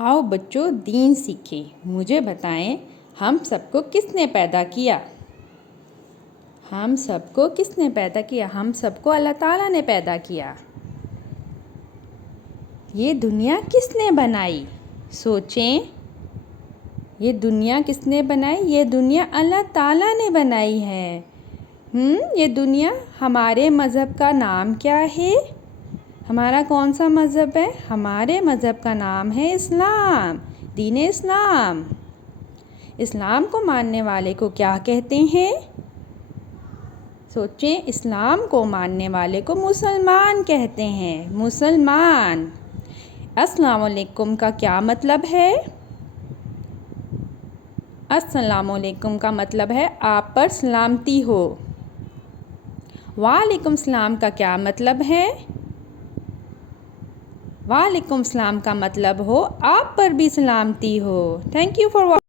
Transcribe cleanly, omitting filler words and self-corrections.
आओ बच्चों दीन सीखें। मुझे बताएं, हम सबको किसने पैदा किया? हम सबको किसने पैदा किया? हम सबको अल्लाह ताला ने पैदा किया। ये दुनिया किसने बनाई? सोचें, ये दुनिया किसने बनाई? ये दुनिया अल्लाह ताला ने बनाई है। ये दुनिया, हमारे मज़हब का नाम क्या है? हमारा कौन सा मज़हब है? हमारे मज़हब का नाम है इस्लाम, दीन इस्लाम। इस्लाम को मानने वाले को क्या कहते हैं? सोचें, इस्लाम को मानने वाले को मुसलमान कहते हैं। मुसलमान। अस्सलाम वालेकुम का क्या मतलब है? अस्सलाम वालेकुम का मतलब है आप पर सलामती हो। वालेकुम सलाम का क्या मतलब है? वालेकुम सलाम का मतलब हो आप पर भी सलामती हो। Thank you for